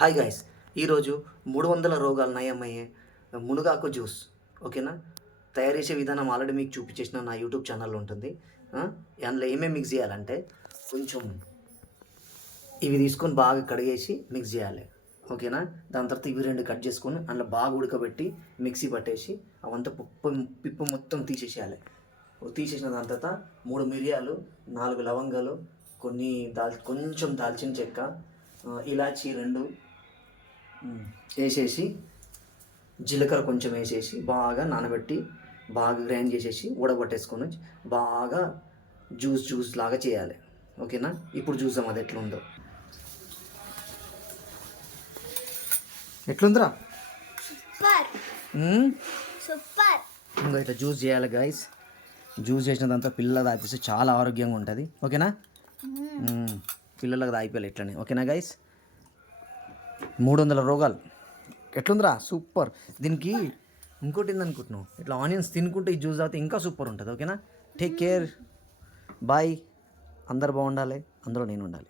Hi guys, ఈరోజు 300 రోగాలు నయమయ్యే మునగాకు జ్యూస్. ఓకేనా? తయారు చేసే విధానం ఆల్రెడీ మీకు చూపించేసిన నా యూట్యూబ్ ఛానల్లో ఉంటుంది. అందులో ఏమేమి మిక్స్ చేయాలంటే కొంచెం ఇవి తీసుకొని బాగా కడిగేసి మిక్స్ చేయాలి. ఓకేనా? దాని తర్వాత ఇవి 2 కట్ చేసుకొని అందులో బాగా ఉడకబెట్టి మిక్సీ పట్టేసి అవంతా పిప్పు మొత్తం తీసేసేయాలి. తీసేసిన దాని తర్వాత 3 మిరియాలు, 4 లవంగాలు, కొంచెం దాల్చిన చెక్క, ఇలాచీ 2 వేసేసి, జీలకర్ర కొంచెం వేసేసి బాగా నానబెట్టి బాగా గ్రైండ్ చేసేసి ఉడగొట్టేసుకొని బాగా జ్యూస్ లాగా చేయాలి. ఓకేనా? ఇప్పుడు చూసాం అది ఎట్లుందో. ఎట్లుందిరా? సూపర్. ఇంకా ఇట్లా జ్యూస్ చేయాలి గైస్. జ్యూస్ చేసినంత పిల్లలకు తాగిపిస్తే చాలా ఆరోగ్యంగా ఉంటుంది. ఓకేనా? పిల్లలకు తాగిపోయాలి ఇట్లనే. ఓకేనా గైస్? 300 రోగాలు. ఎట్లుందిరా? సూపర్. దీనికి ఇంకోటి ఏందనుకుంటున్నావు, ఇట్లా ఆనియన్స్ తినుకుంటే ఈ జ్యూస్ తాగితే ఇంకా సూపర్ ఉంటుంది. ఓకేనా? Take care, bye. అందరు బాగుండాలి, అందులో నేను ఉండాలి.